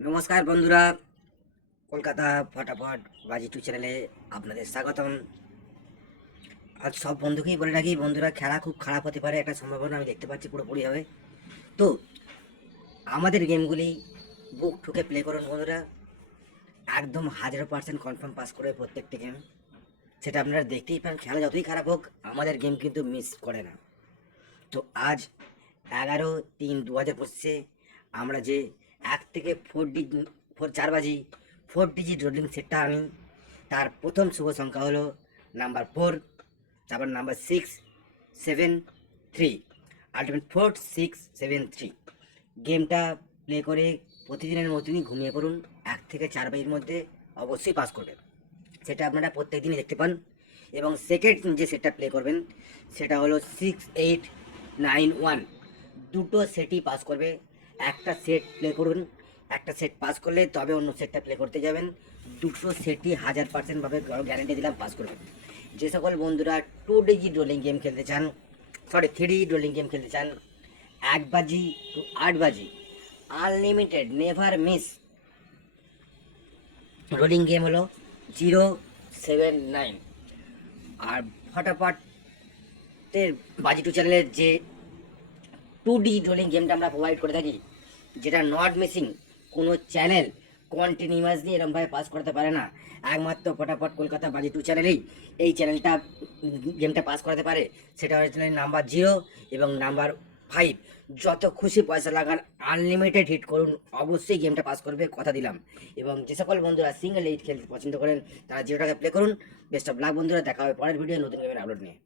নমস্কার বন্ধুরা, কলকাতা ফটাফট বাজি টু চ্যানেলে আপনাদের স্বাগতম। আজ সব বন্ধুকেই বলে রাখি, বন্ধুরা খেলা খুব খারাপ হতে পারে, একটা সম্ভাবনা আমি দেখতে পাচ্ছি পুরোপুরি হবে। তো আমাদের গেমগুলি বুক ঠুকে প্লে করুন বন্ধুরা, একদম 1000% কনফার্ম পাস করে প্রত্যেকটি গেম। সেটা আপনারা দেখতেই পান, খেলা যতই খারাপ হোক আমাদের গেম কিন্তু মিস করে না। তো আজ 11/3/2025 আমরা যে 1 থেকে 4 ডিজিট রোলিং সেটটা আনি, তার প্রথম শুভ সংখ্যা হলো নাম্বার 4, তারপর নাম্বার 673, আলটিমেট 4673। গেমটা প্লে করে প্রতিদিনের মতনই ঘুমিয়ে পড়ুন, 1 থেকে 4 বাজির মধ্যে অবশ্যই পাস করবেন। সেটা আপনারা প্রত্যেক দিনই দেখতে পান। এবং সেকেন্ড যে সেটটা প্লে করবেন সেটা হলো 6891। দুটো সেটই পাস করবে। একটা সেট প্লে করুন, একটা সেট পাস করলে তবে অন্য সেটটা প্লে করতে যাবেন। দুটো সেটই 1000% ভাবে গ্যারেন্টি দিলাম পাস করবেন। যে সকল বন্ধুরা 2 ডিজিট রোলিং গেম খেলতে চান, 3 ডিজিট রোলিং গেম খেলতে চান, 1 বাজি টু 8 বাজি unlimited never miss rolling game হলো 079। আর ফটাফটের বাজি টু চ্যানেলের যে 2 ডিজিট রোলিং গেমটা আমরা প্রোভাইড করে থাকি, যেটা নট মিসিং, কোনো চ্যানেল কন্টিনিউয়াসলি এরমভাবে পাস করতে পারে না, একমাত্র ফটাফট কলকাতা বাজি টু চ্যানেলেই এই চ্যানেলটা গেমটা পাস করাতে পারে। সেটা হচ্ছে নাম্বার 0 এবং নাম্বার 5। যত খুশি পয়সা লাগান, আনলিমিটেড হিট করুন, অবশ্যই গেমটা পাস করবে, কথা দিলাম। এবং যে সকল বন্ধুরা সিঙ্গেল এইট খেলতে পছন্দ করেন তারা 0 টাকা প্লে করুন। বেস্ট অফ লাক বন্ধুরা, দেখা হবে পরের ভিডিও নতুন গেমের আপলোড নিয়ে।